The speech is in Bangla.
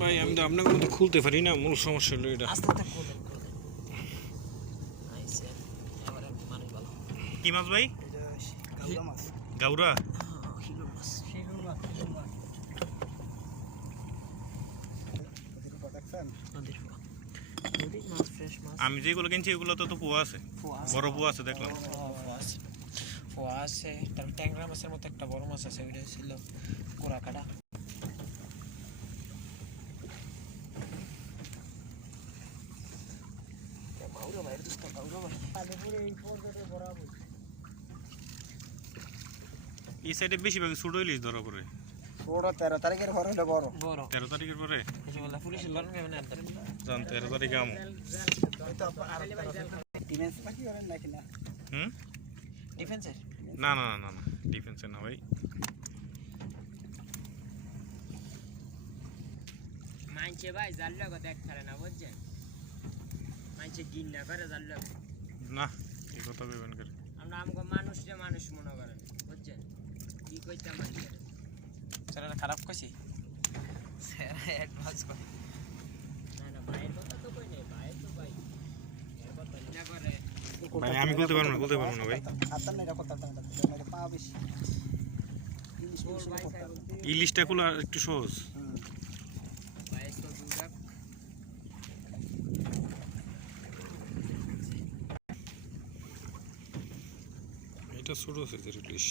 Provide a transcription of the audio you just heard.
ভাই আমি তো আপনার মধ্যে খুলতে পারি না, মূল সমস্যা হলো এটা। কি মাছ ভাই? গাউরা। আমি যেগুলো কিনছি এগুলো তো পোয়া আছে, বড় পোয়া আছে দেখলাম। পোয়া আছে, তারপর ট্যাংরা মাছের মতো একটা বড় মাছ আছে, ওইটা ছিল কোরা কাটা। এই সাইডে বেশিরভাগ ছোট ইলিশ ধরা পড়ে। ওটা 13 তারিখের পরে হলে বড় 13 তারিখের পরে পুলিশের লড়ন কেমন জান 13 তারিখে আমো। ডিফেন্স নাকি করেন নাকি না? ডিফেন্সের না না না না, ডিফেন্সে না ভাই। মাইনছে ভাই জানলে কথা এক ছাড়ে না বুঝছেন, মাইনছে গিন না করে জানলে না এই কথা কইবেন করে। আমরা আমগো মানুষরে মানুষ মনে করেন বুঝছেন, কি কইতে মাইনছে সেটা খারাপ কইছি, সেরা অ্যাডভান্স কই না না ভাইয়ের কথা তো কই নাই, ভাই তো ভাই এর কথা না করে ভাই আমি বলতে পারবো না ভাই। হাতার না কথা না পা বেশি ওর ভাই সাহেব ইলিশটা খোলা একটু সহজ। ভাই তো দুটা এটা ছোট সাইজের ইলিশ।